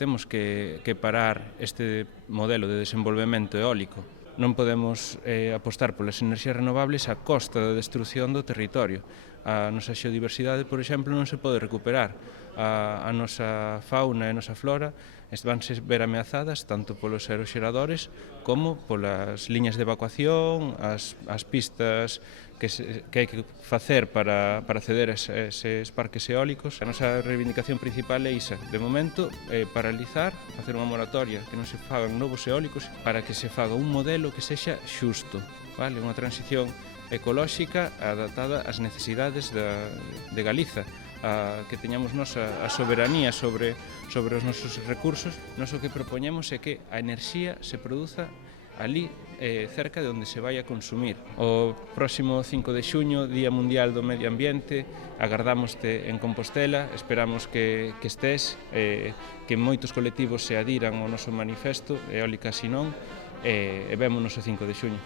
temos que parar este modelo de desenvolvemento eólico. Non podemos apostar polas enerxías renovables a costa da destrucción do territorio. A nosa xeodiversidade, por exemplo, non se pode recuperar. A nosa fauna e a nosa flora vanse ver ameazadas tanto polos aeroxeradores como polas liñas de evacuación, as pistas que hai que facer para acceder a eses parques eólicos. A nosa reivindicación principal é isa. De momento, paralizar, facer unha moratoria, que non se fagan novos eólicos para que se faga un modelo que sexa xusto, vale? Unha transición ecolóxica adaptada ás necesidades de Galiza, que teñamos nos a soberanía sobre os nosos recursos. Nos o que propoñemos é que a enerxía se produza ali cerca de onde se vai a consumir. O próximo 5 de xuño, Día Mundial do Medio Ambiente, agardámoste en Compostela, esperamos que estés, que moitos colectivos se adiran ao noso manifesto, Eólica Si Non, e vémonos o 5 de xuño.